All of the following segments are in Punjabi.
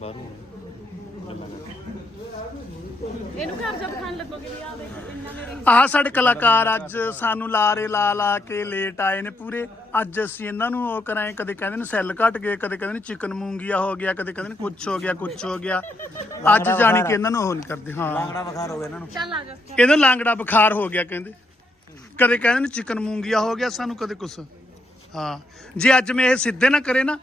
ਬਾਹਰੋਂ ਗੱਲਾਂ ਕਰ ਇਹਨੂੰ ਘਰ ਜਦ ਖਾਣ ਲੱਗੋਗੇ ਵੀ ਆ ਦੇਖੋ ਇੰਨਾ ਮੇਰੇ ਆਹ ਸਾਡੇ ਕਲਾਕਾਰ ਅੱਜ ਸਾਨੂੰ ਲਾਰੇ ਲਾ ਲਾ ਕੇ ਲੇਟ ਆਏ ਨੇ ਪੂਰੇ। ਅੱਜ ਅਸੀਂ ਇਹਨਾਂ ਨੂੰ ਉਹ ਕਰਾਏ ਕਦੇ ਕਹਿੰਦੇ ਨੇ ਸੈੱਲ ਘਟ ਗਏ ਕਦੇ ਕਹਿੰਦੇ ਨੇ ਚਿਕਨ ਮੂੰਗੀਆ ਹੋ ਗਿਆ ਕਦੇ ਕਹਿੰਦੇ ਨੇ ਕੁਛ ਹੋ ਗਿਆ ਕੁਛ ਹੋ ਗਿਆ। ਅੱਜ ਜਾਣੀ ਕਿ ਇਹਨਾਂ ਨੂੰ ਉਹ ਨਹੀਂ ਕਰਦੇ ਹਾਂ। ਲਾਂਗੜਾ ਬੁਖਾਰ ਹੋ ਗਿਆ ਇਹਨਾਂ ਨੂੰ। ਚੱਲ ਆ ਜਾ। ਕਹਿੰਦੇ ਲਾਂਗੜਾ ਬੁਖਾਰ ਹੋ ਗਿਆ ਕਹਿੰਦੇ। ਕਦੇ ਕਹਿੰਦੇ ਨੇ ਚਿਕਨ ਮੂੰਗੀਆ ਹੋ ਗਿਆ ਸਾਨੂੰ ਕਦੇ ਕੁਛ। ਹਾਂ। ਜੇ ਅੱਜ ਮੈਂ ਇਹ ਸਿੱਧੇ ਨਾ ਕਰੇ ਨਾ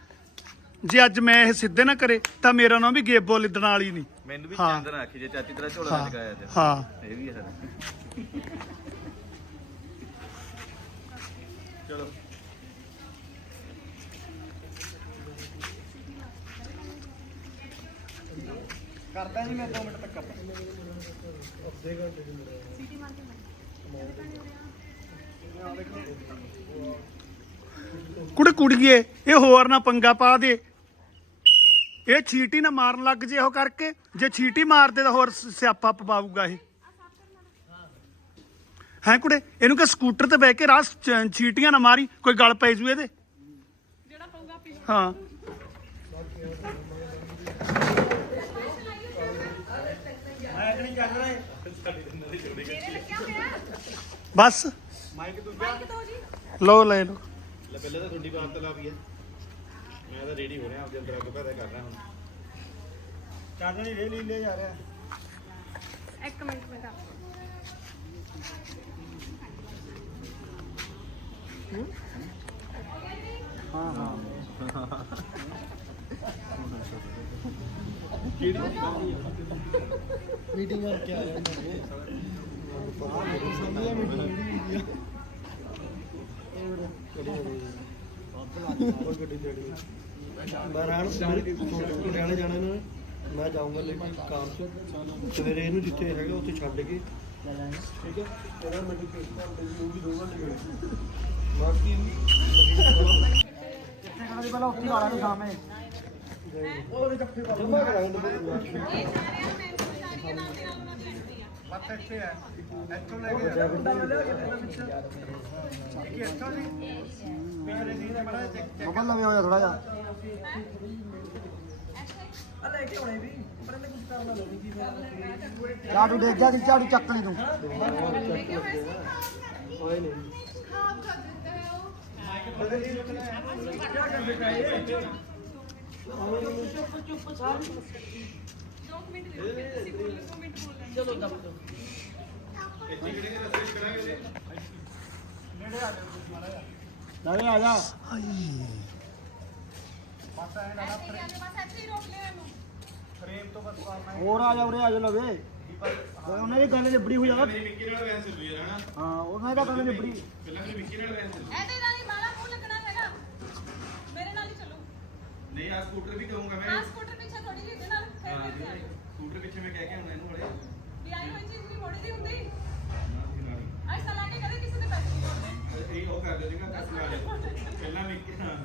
ਜੇ ਅੱਜ ਮੈਂ ਇਹ ਸਿੱਧੇ ਨਾ ਕਰੇ ਤਾਂ ਮੇਰਾ ਨਾਮ ਵੀ ਗੇਬੋ ਲਿੱਦਣ ਵਾਲੀ ਨਹੀਂ। ਮੈਨੂੰ ਵੀ ਹਾਂ। ਚੰਦ ਨਾ ਆਖੀ ਜੇ ਚਾਚੀ ਤੇਰਾ ਝੋਲਾ ਹਾਂ ਚਕਾਇਆ ਤੇ। ਹਾਂ। ਇਹ ਵੀ ਹੈ ਚਲੋ। ਕਰਦਾ ਜੀ ਮੈਂ 2 ਮਿੰਟ ਤੱਕ ਕਰਦਾ। ਕੁੜੇ ਕੁੜੀਏ ਇਹ ਹੋਰ ਨਾ ਪੰਗਾ ਪਾ ਦੇ। ਇਹ ਛੀਟੀ ਨਾ ਮਾਰਨ ਲੱਗ ਜੇ ਉਹ ਕਰਕੇ ਜੇ ਛੀਟੀ ਮਾਰਦੇ ਤਾਂ ਹੋਰ ਸਿਆਪਾ ਪਵਾਊਗਾ ਇਹ। ਹੈ ਕੁੜੇ ਇਹਨੂੰ ਕਿ ਸਕੂਟਰ ਤੇ ਬਹਿ ਕੇ ਚ- ਛੀਟੀਆਂ ਨਾ ਮਾਰੀ ਕੋਈ ਗਲ ਪੈ ਜੂ ਇਹਦੇ। ਹਾਂ। ਬਸ। ਮਾਈਕ ਦੂਜਾ ਲਓ ਲੈ ਲਓ। ਲੈ ਪਹਿਲੇ ਤਾਂ ਤੁਹਾਡੀ ਬਾਤ ਲਾ ਵੀ ਹੈ। ਮੈਂ ਤਾਂ ਰੈਡੀ ਹੋ ਰਿਹਾ ਆਪਦੇ ਅੰਦਰ ਅੱਗ ਪੈਦਾ ਕਰ ਰਿਹਾ ਹੁਣ। ਚੱਲ ਨਹੀਂ ਰੇ ਲੀਲੇ ਜਾ ਰਿਹਾ। ਇੱਕ ਮਿੰਟ ਮੈਂ ਕਰ ਹਾਂ ਹਾਂ। ਮੀਟਿੰਗ ਕਰਕੇ ਆ ਰਿਹਾ ਮੈਂ ਮੀਟਿੰਗ ਪਟਿਆਲੇ ਜਾਣਾ ਨਾ ਮੈਂ ਜਾਊਂਗਾ ਲੈ ਕੇ ਕਾਰ 'ਚ ਸਵੇਰੇ ਇਹਨੂੰ ਜਿੱਥੇ ਹੈਗਾ ਉੱਥੇ ਛੱਡ ਕੇ ਠੀਕ ਹੈ ਤੇਰਾ ਮੈਨੂੰ ਕਿਸ ਤਰ੍ਹਾਂ ਦੇ ਉਹ ਵੀ ਦੋ ਘੰਟੇ ਬਾਕੀ ਕਿੱਥੇ ਖਾਣਾ ਦੀ ਪਹਿਲਾਂ ਉੱਥੇ ਵਾਲਾ ਨੂੰ ਸਾਹਮਣੇ ਉਹਦੇ ਜੱਫੇ ਵਾਲਾ ਜਮਾ ਕਰਾਂਗੇ ਮੱਤ ਇੱਥੇ ਹੈ। ਇੱਥੋਂ ਲੈ ਕੇ ਗੁੱਡਾ ਮਿਲਿਆ ਕਿ ਇੱਥੋਂ ਦੀ। ਪਿਛਲੇ ਸੀ ਦਾ ਬੜਾ ਚੈੱਕ ਚੈੱਕ ਮੋਬਾਈਲ ਲਵੇ ਹੋਇਆ ਥੋੜਾ ਜਿਹਾ। ਆ ਲੈ ਕੇ ਆਉਣੇ ਵੀ। ਪਰ ਇਹਨੇ ਕੁਝ ਕਰਨਾ ਨਹੀਂ ਕੀ ਝਾੜੂ ਦੇਖ ਗਿਆ ਕਿ ਝਾੜੂ ਚੱਕ ਲਈ ਤੂੰ। ਹੋਏ ਨਹੀਂ ਦੋ ਕੁ ਮਿੰਟ ਦੇ ਅਸੀਂ ਬੋਲ ਦੋ ਮਿੰਟ ਬੋਲ ਲੈਂਦੇ ਚਲੋ ਦੱਬ ਦੋ ਨਾਲੇ ਆ ਜਾ। ਫਰੇਮ ਤੋਂ ਬਸ ਹੋਰ ਆ ਜਾ ਉਰੇ ਆ ਜਾ ਲਵੇ। ਉਹਨਾਂ ਦੀ ਗੱਲ ਨਿਬੜੀ ਹੋ ਜਾਣਾ ਮੇਰੀ ਵਿੱਕੀ ਨਾਲ ਵੈਸੇ ਹੋਈ ਹੈ ਹਨਾ? ਹਾਂ ਉਹਨਾਂ ਦੀ ਗੱਲ ਨਿਬੜੀ। ਪਹਿਲਾਂ ਮੇਰੀ ਵਿੱਕੀ ਨਾਲ ਵੈਸੇ ਇਹਦੇ ਨਾਲ ਹੀ ਮਾਲਾ ਮੂੰਹ ਲੱਗਣਾ ਹੈਗਾ। ਮੇਰੇ ਨਾਲ ਹੀ ਚੱਲੋ। ਨਹੀਂ ਆ ਸਕੂਟਰ ਵੀ ਕਹੂੰਗਾ ਆ ਮੈਂ ਸਕੂਟਰ ਪਿੱਛੇ ਮੈਂ ਕਹਿ ਕੇ ਆਉਣਾ ਇਹਨੂੰ ਹਲੇ। ਵੀ ਆਈ ਹੋਈ ਚੀਜ਼ ਨਹੀਂ ਮੋੜੀ ਦੀ ਹੁੰਦੀ। ਅੱਜ ਸਲਾ ਕੇ ਕਦੇ ਕਿਸੇ ਦੇ ਪੈਸੇ ਨਹੀਂ ਮੋੜਦੇ। ਇਹ ਉਹ ਕਰ ਦਿਓ ਜਿਹਾ ਦੱਸ ਲਾ ਲਿਓ ਪਹਿਲਾਂ ਵਿੱਕੀ ਹਾਂ।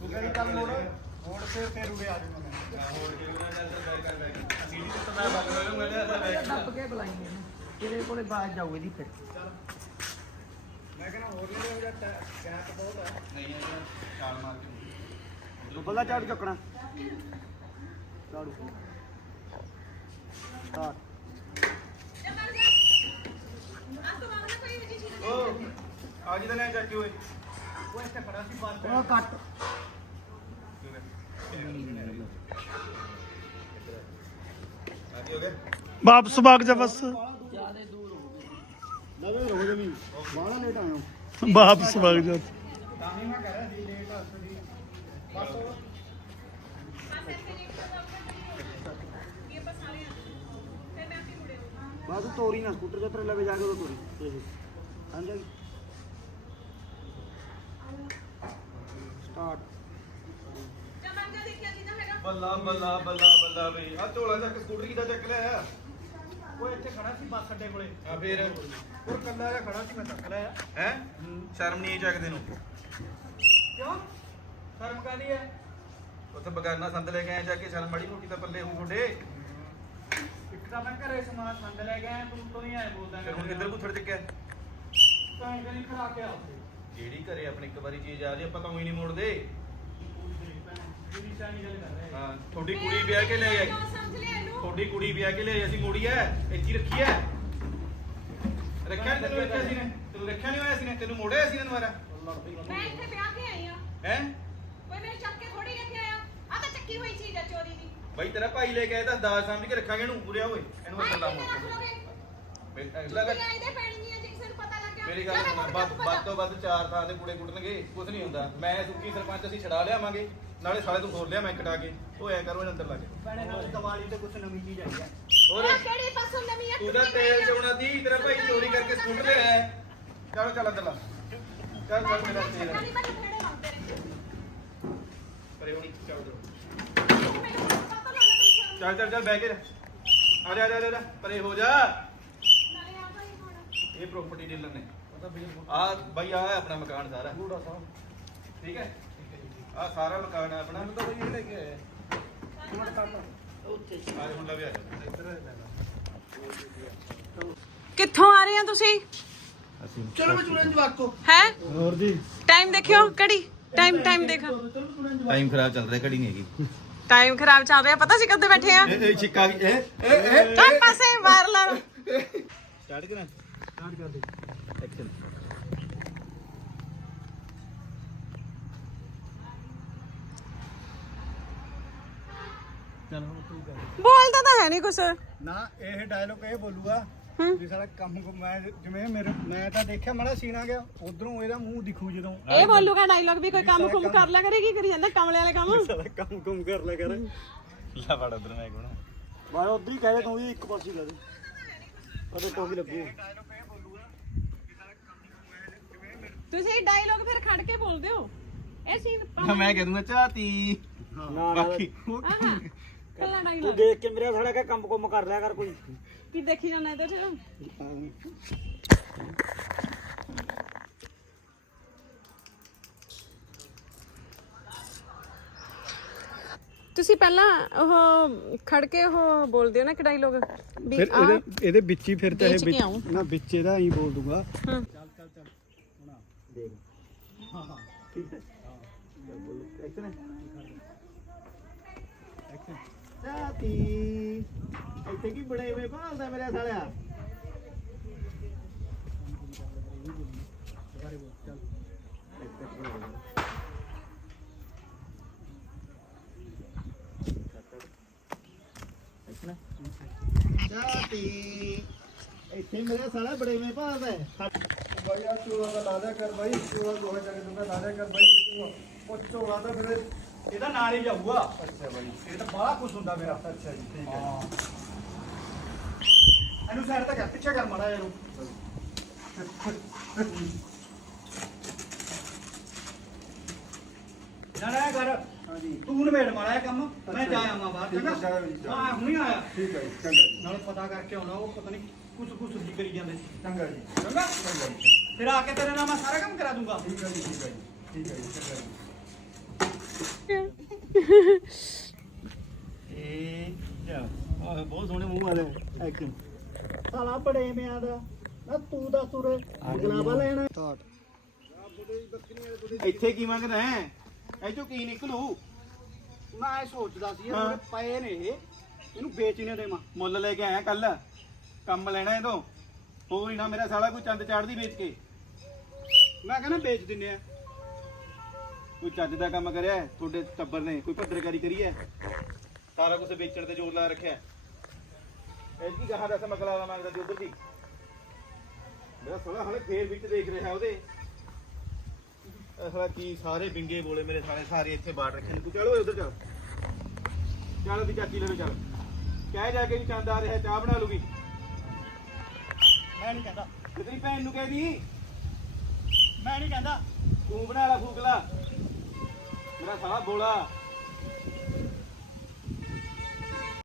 ਤੂੰ ਕਿਹੜੀ ਗੱਲ ਮੋੜ। ਮੋੜ ਫਿਰ ਫਿਰ ਉਰੇ ਆ ਜਾਊਂਗਾ ਮੈਂ। ਹੋਰ ਜਿਹੜਾ ਚੱਲਦਾ ਬੈਕ ਕਰ ਬੈਕ। ਸੀਡੀ ਤੋਂ ਤਾਂ ਮੈਂ ਬਗ ਰਿਹਾ ਮੈਂ ਤਾਂ ਬੈਕ ਦੱਬ ਕੇ ਬੁਲਾਈ ਤੇਰੇ ਕੋਲੇ ਬਾਅਦ ਜਾਊ ਇਹਦੀ ਫਿਰ। ਮੈਂ ਕਹਿੰਦਾ ਹੋਰ ਨਹੀਂ ਹੋ ਜਾ ਗੈਪ ਬਹੁਤ ਹੈ ਨਹੀਂ ਇਹ ਛਾਲ ਮਾਰ ਕੇ। ਤੂੰ ਬੱਲਾ ਝਾੜੂ ਚੱਕਣਾ। ਝਾੜੂ। ਆ ਜੀ ਤਾਂ ਲੈ ਚੱਕੀ ਓਏ। ਉਹ ਇੱਥੇ ਖੜਾ ਸੀ ਬਾਤ ਉਹ ਕੱਟ। ਆ ਜੀ ਹੋ ਗਿਆ ਵਾਪਸ ਬਾਗ ਜਾ ਬਸ। ਨਵੇਂ ਰੋ ਜਮੀ ਬਾਹਲਾ ਲੇਟ ਆਇਆ ਵਾਪਸ ਬਾਗ ਜਾ। ਤਾਂ ਹੀ ਮੈਂ ਕਹਿ ਰਿਹਾ ਸੀ ਲੇਟ ਆ ਸਦੀ ਬਸ ਉਹ ਇਹ ਆਪਾਂ ਸਾਰੇ ਆ ਫਿਰ ਮੈਂ ਆਪੀ ਤੂੰ ਤੋਰੀ ਨਾ ਸਕੂਟਰ ਦੇ ਉੱਤੇ ਲਵੇ ਜਾ ਕੇ ਉਹ ਤੋਰੀ। ਇਹ ਹਾਂਜੀ ਸਟਾਰਟ ਬੱਲਾ ਬੱਲਾ ਬੱਲਾ ਬੱਲਾ ਬਈ ਆ ਝੋਲਾ ਚੱਕ ਸਕੂਟਰ ਕਿਦਾ ਚੱਕ ਲਿਆ ਉਹ ਇੱਥੇ ਖੜਾ ਸੀ ਬੱਸ ਅੱਡੇ ਕੋਲੇ। ਆ ਫੇਰ? ਉਹ ਕੱਲਾ ਜਿਹਾ ਖੜਾ ਸੀ ਮੈਂ ਚੱਕ ਲਿਆ ਹੈ? ਸ਼ਰਮ ਨਹੀਂ ਚੱਕਦੇ ਨੂੰ ਕਿਉਂ? ਸ਼ਰਮ ਕਾਦੀ ਹੈ ਉੱਥੇ ਬਗਾਨਾ ਸੰਦ ਲੈ ਕੇ ਆਏ ਜਾ ਕੇ ਸ਼ਰਮ ਮਾੜੀ ਮੋਟੀ ਤਾਂ ਪੱਲੇ ਹੋ ਤੁਹਾਡੇ ਇੱਕ ਤਾਂ ਮੈਂ ਘਰੇ ਸਮਾਨ ਸੰਦ ਲੈ ਗਿਆ ਤੂੰ ਤੋਂ ਨਹੀਂ ਆਏ ਬੋਲਦਾ ਫਿਰ ਹੁਣ ਕਿੱਧਰ ਕੁੱਥੜ ਚੱਕਿਆ? ਤਾਂ ਨਹੀਂ ਖੜਾ ਕੇ ਆ ਜਿਹੜੀ ਘਰੇ ਆਪਣੀ ਇੱਕ ਵਾਰੀ ਚੀਜ਼ ਆ ਜੇ ਆਪਾਂ ਤਾਂ ਉਹੀ ਨਹੀਂ ਮੋੜਦੇ। ਹਾਂ। ਤੁਹਾਡੀ ਕੁੜੀ ਵਿਆਹ ਕੇ ਲੈ ਆਈ ਕਿਉਂ ਸਮਝ ਲਿਆ ਇਹਨੂੰ। ਤੁਹਾਡੀ ਕੁੜੀ ਵਿਆਹ ਕੇ ਲੈ ਆਈ ਅਸੀਂ ਮੋੜੀ ਐ ਇੱਥੇ ਹੀ ਰੱਖੀ ਐ ਰੱਖਿਆ ਨੀ ਤੈਨੂੰ ਰੱਖਿਆ ਸੀ ਨੇ? ਤੈਨੂੰ ਰੱਖਿਆ ਨਹੀਂ ਹੋਇਆ ਸੀ ਨੇ? ਤੈਨੂੰ ਮੋੜਿਆ ਸੀ ਨੇ ਦੁਬਾਰਾ? ਮੈਂ ਇੱਥੇ ਵਿਆਹ ਕੇ ਆਈ ਆ ਹੈ? ਕੋਈ ਮੈਨੂੰ ਚੱਕ ਕੇ ਥੋੜੀ ਲੈ ਕੇ ਆਇਆ। ਆ ਤਾਂ ਚੱਕੀ ਹੋਈ ਚੀਜ਼ ਆ ਚੋਰੀ ਦੀ। ਬਾਈ ਤੇਰਾ ਭਾਈ ਲੈ ਕੇ ਆਇਆ ਤਾਂ ਦਾਜ ਸਮਝ ਕੇ ਰੱਖਾਂਗੇ ਇਹਨੂੰ ਪੂਰਿਆ ਹੋਏ ਇਹਨੂੰ ਆਏ ਅੰਦਰ ਲਾ ਕਿਵੇਂ ਰੱਖ ਮੋੜ ਲੋਗੇ ਅਗਲਾ ਕੋਈ ਆਈ ਦੇ ਪੈਣੀ ਨਹੀਂ ਆ ਜੇ ਕਿਸੇ ਨੂੰ ਪਤਾ ਲੱਗ ਗਿਆ। ਮੇਰੀ ਗੱਲ ਸੁਣ ਪਤਾ। ਤੋਂ ਵੱਧ ਚਾਰ ਥਾਂ ਤੇ ਕੁੜੇ ਕੁੱਟਣਗੇ ਕੁਝ ਨਹੀਂ ਹੁੰਦਾ। ਮੈਂ ਸੁੱਕੀ ਸਰਪੰਚ ਅਸੀਂ ਛੜਾ ਲਿਆਵਾਂਗੇ। ਨਾਲੇ ਸਾਲੇ ਤੋਂ ਹੋਰ ਲਿਆ ਮੈਂ ਕਟਾ ਕੇ। ਉਹ ਐ ਕਰੋ ਇਹਨਾਂ ਅੰਦਰ ਲਾ ਕੇ ਦੀਵਾਲੀ ਤੇ ਕੁਝ ਨਵੀਂ ਚੀਜ਼ ਆਈ ਹੈ ਹੋਰ? ਆਹ ਕਿਹੜੀ ਪਾਸੋਂ ਨਵੀਂ ਆ? ਤੂੰ ਤਾਂ ਤੇਲ ਚੋਣਾ ਦੀ ਤੇਰਾ ਭਾਈ ਚੋਰੀ ਕਰਕੇ ਸਕੂਟਰ ਲਿਆ ਹੈ। ਚਲੋ ਚੱਲ ਅੰਦਰ ਲਾ। ਚੱਲ ਚੱਲ ਮੇਰਾ ਤੇਲ ਪਰੇ ਹੋਣੀ ਚੱਲ ਜਾਓ। ਭਾਈ ਹੁਣ ਇਹ ਪ੍ਰਾਪਰਟੀ ਡੀਲਰ ਨੇ ਆ ਬਾਈ ਆ ਹੈ ਆਪਣਾ ਮਕਾਨ ਸਾਰਾ ਬੂੜਾ ਸਾਹਿਬ ਠੀਕ ਹੈ ਆ ਸਾਰਾ ਮਕਾਨ ਹੈ ਆਪਣਾ ਤਾਂ ਬਈ ਇਹ ਲੈ ਕੇ ਆਇਆ ਆ ਹੁਣ ਲਵੇ ਆ ਜਾ ਕਿੱਥੋਂ ਆ ਰਹੇ ਆ ਤੁਸੀਂ ਅਸੀਂ ਚਲੋ ਮੈਂ ਚੁਣਨ ਜਵਾਕੋ ਹੈ ਹੋਰ ਜੀ ਟਾਈਮ ਦੇਖਿਓ ਕਿਹੜੀ ਟਾਈਮ ਟਾਈਮ ਦੇਖ ਟਾਈਮ ਖਰਾਬ ਚੱਲ ਰਿਹਾ ਘੜੀ ਨਹੀਂ ਹੈਗੀ ਟਾਈਮ ਖਰਾਬ ਚੱਲ ਰਿਹਾ ਪਤਾ ਸੀ ਕਦੋਂ ਬੈਠੇ ਆ ਇਹ ਇਹ ਛਿੱਕਾ ਇਹ ਇਹ ਇਹ ਤਾਂ ਪਾਸੇ ਮਾਰ ਲਾ ਸਟਾਰਟ ਕਰਾਂ ਸਟਾਰਟ ਕਰ ਦੇ ਐਕਸ਼ਨ ਚੱਲ ਹੁਣ ਤੂੰ ਕਰ ਬੋਲਦਾ ਤਾਂ ਹੈ ਨਹੀਂ ਕੁਛ ਨਾ ਇਹ ਡਾਇਲੋਗ ਇਹ ਬੋਲੂਗਾ ਹੂੰ। ਵੀ ਸਾਰਾ ਕੰਮ ਕੁ ਮੈਂ ਜਿਵੇਂ ਮੇਰੇ ਮੈਂ ਤਾਂ ਦੇਖਿਆ ਮਾੜਾ ਸੀਨਾ ਗਿਆ ਉਧਰੋਂ ਇਹਦਾ ਮੂੰਹ ਦਿਖੂ ਜਦੋਂ। ਇਹ ਬੋਲੂਗਾ ਡਾਇਲੌਗ ਵੀ ਕੋਈ ਕੰਮ ਕੁਮ ਕਰ ਲਿਆ ਕਰੇ ਕੀ ਕਰੀ ਜਾਂਦਾ ਕਮਲੇ ਵਾਲੇ ਕੰਮ? ਸਾਰਾ ਕੰਮ ਕੁਮ ਕਰ ਲੈ ਕਰ। ਲਾ ਫੜ ਉਧਰ ਮੈਂ ਕੋਣ ਮੈਂ ਉਦੋਂ ਹੀ ਕਹੇ ਤੂੰ ਵੀ ਇੱਕ ਪਾਸੇ ਲਾ ਦੇ। ਅਦੇ ਟੋਕੀ ਲੱਗੂ। ਤੁਸੀਂ ਡਾਇਲੌਗ ਫਿਰ ਖੜ ਕੇ ਬੋਲਦੇ ਹੋ। ਇਹ ਸੀਨ ਮੈਂ ਕਹਿ ਦੂੰਗਾ ਚਾਤੀ ਨਾ ਬਾਕੀ। ਕੱਲਾ ਡਾਇਲੌਗ ਦੇਖ ਕੇ ਮੇਰਾ ਕਾ ਕੰਮ ਕੁਮ ਕਰ ਲਿਆ ਕਰ ਕੋਈ। ਕੀ ਦੇਖੀ ਜਾਂਦਾ ਇਹਦੇ ਚ ਤੁਸੀਂ ਪਹਿਲਾਂ ਉਹ ਖੜ ਕੇ ਉਹ ਬੋਲਦੇ ਹੋ ਨਾ ਕਿ ਡਾਇਲੌਗ ਵੀ ਫਿਰ ਆ ਇਹਦੇ ਇਹਦੇ ਵਿੱਚ ਹੀ ਫਿਰ ਤਾਂ ਵੇਚ ਇਹ ਕੇ ਵਿੱਚ ਆਊਂ। ਨਾ ਵਿੱਚ ਇਹਦਾ ਹੀ ਬੋਲ ਦੂੰਗਾ ਹਮ। ਚੱਲ ਚੱਲ ਚੱਲ ਹੁਣ ਦੇਖ ਹਾਂ ਹਾਂ ਠੀਕ ਹੈ ਹਾਂ ਬੋਲੋ ਐਕਸ਼ਨ ਐਕਸ਼ਨ ਚਾਤੀ ਇੱਥੇ ਕੀ ਬੜੇ ਵੇ ਭਾਲਦਾ ਮੇਰੇ ਸਾਲਿਆ? ਚਾਤੀ ਇੱਥੇ ਮੇਰੇ ਸਾਲਾ ਬੜੇ ਵੇ ਭਾਲਦਾ ਚੋਲਾ ਦਾ ਲਾ ਦਿਆ ਕਰ ਬਾਈ ਚੋਲਾ ਦੋਹਾ ਜਾ ਕੇ ਤੁੰਦਾ ਲਾ ਦਿਆ ਕਰ ਬਾਈ ਉਹ ਚੋਲਾ ਦਾ ਫਿਰ ਇਹਦਾ ਨਾਲ ਹੀ ਜਾਊਗਾ। ਅੱਛਾ ਬਾਈ। ਇਹ ਤਾਂ ਬੜਾ ਕੁਝ ਹੁੰਦਾ ਮੇਰਾ। ਅੱਛਾ ਜੀ ਠੀਕ ਹੈ। ਇਹਨੂੰ ਸਾਈਡ ਤੱਕ ਪਿੱਛੇ ਕਰ ਮਾੜਾ ਇਹਨੂੰ। ਨਾ ਨਾ ਕਰ ਹਾਂਜੀ। ਤੂੰ ਨਵੇੜ ਮਾੜਾ ਇਹ ਕੰਮ ਮੈਂ ਜਾ ਆਵਾਂ ਬਾਹਰ ਚੰਗਾ? ਹਾਂ ਹੁਣੀ ਆਇਆ। ਠੀਕ ਹੈ ਜੀ ਚੰਗਾ ਜੀ। ਨਾਲੇ ਪਤਾ ਕਰਕੇ ਆਉਣਾ ਉਹ ਪਤਾ ਨਹੀਂ ਕੁਛ ਕੁਛ ਜੀ ਕਰੀ ਜਾਂਦੇ। ਸੀ ਚੰਗਾ ਜੀ। ਚੰਗਾ? ਚੰਗਾ ਜੀ। ਫਿਰ ਆ ਕੇ ਤੇਰੇ ਨਾਲ ਮੈਂ ਸਾਰਾ ਕੰਮ ਕਰਾ ਦੂੰਗਾ। ਠੀਕ ਹੈ ਜੀ ਠੀਕ ਹੈ ਜੀ। ਠੀਕ ਹੈ ਜੀ ਚੰਗਾ ਜੀ। ਇਹ ਜਾ ਆਹ ਬਹੁਤ ਸੋਹਣੇ ਮੂੰਹ ਵਾਲੇ ਐਕਸ਼ਨ ਸਾਲਾ ਬੜੇ ਮਿਆਂ ਦਾ ਨਾ ਤੂੰ ਦਾ ਤੁਰ ਗਲਾਬਾ ਲੈਣਾ। ਇੱਥੇ ਕੀ ਮੰਗਦਾ ਹੈ? ਇਹ ਚੋਂ ਕੀ ਨਿਕਲੂ? ਮੈਂ ਇਹ ਸੋਚਦਾ ਸੀ ਹਾਂ। ਪਏ ਨੇ ਇਹ। ਇਹਨੂੰ ਵੇਚਣੇ ਦੇਵਾਂ। ਮੁੱਲ ਲੈ ਕੇ ਆਇਆ ਕੱਲ। ਕੰਮ ਲੈਣਾ ਇਹ ਤੋਂ ਹੋਰ ਹੀ ਨਾ ਮੇਰਾ ਸਾਲਾ ਕੋਈ ਚੰਦ ਚਾੜਦੀ ਵੇਚ ਕੇ। ਮੈਂ ਕਹਿੰਦਾ ਵੇਚ ਦਿੰਨੇ ਆ। ਕੋਈ ਚੱਜ ਦਾ ਕੰਮ ਕਰਿਆ? ਹੈ? ਤੁਹਾਡੇ ਟੱਬਰ ਨੇ ਕੋਈ ਭੱਦਰਕਾਰੀ ਕਰੀ ਹੈ? ਸਾਰਾ ਕੁਝ ਵੇਚਣ ਤੇ ਜ਼ੋਰ ਲਾ ਰੱਖਿਆ। ਐ ਕੀ ਕਹਾ ਦੱਸ ਮਕਲਾਵਾ ਮੰਗਦਾ ਜੀ ਉਧਰ ਦੀ। ਮੇਰਾ ਸਾਲਾ ਹਲੇ ਫੇਰ ਵਿੱਚ ਦੇਖ ਰਿਹਾ ਉਹਦੇ। ਅਸਲਾ ਕੀ ਸਾਰੇ ਬਿੰਗੇ ਬੋਲੇ ਮੇਰੇ ਸਾਲੇ ਸਾਰੇ ਇੱਥੇ ਬਾੜ ਰੱਖੇ ਨੇ। ਤੂੰ ਚਲ ਓਏ ਉਧਰ ਚੱਲ। ਚੱਲ ਉਹਦੀ ਚਾਚੀ ਲੈ ਚੱਲ। ਕਹਿ ਜਾ ਕੇ ਵੀ ਚੰਦ ਆ ਰਿਹਾ ਚਾਹ ਬਣਾ ਲੂਗੀ ਮੈਂ ਨਹੀਂ ਕਹਿੰਦਾ। ਤੇਰੀ ਭੈਣ ਨੂੰ ਕਹਿ ਦੀ। ਮੈਂ ਨਹੀਂ ਕਹਿੰਦਾ। ਤੂੰ ਬਣਾ ਲਾ ਫੂਕਲਾ। ਮੇਰਾ ਸਾਲਾ ਬੋਲਾ।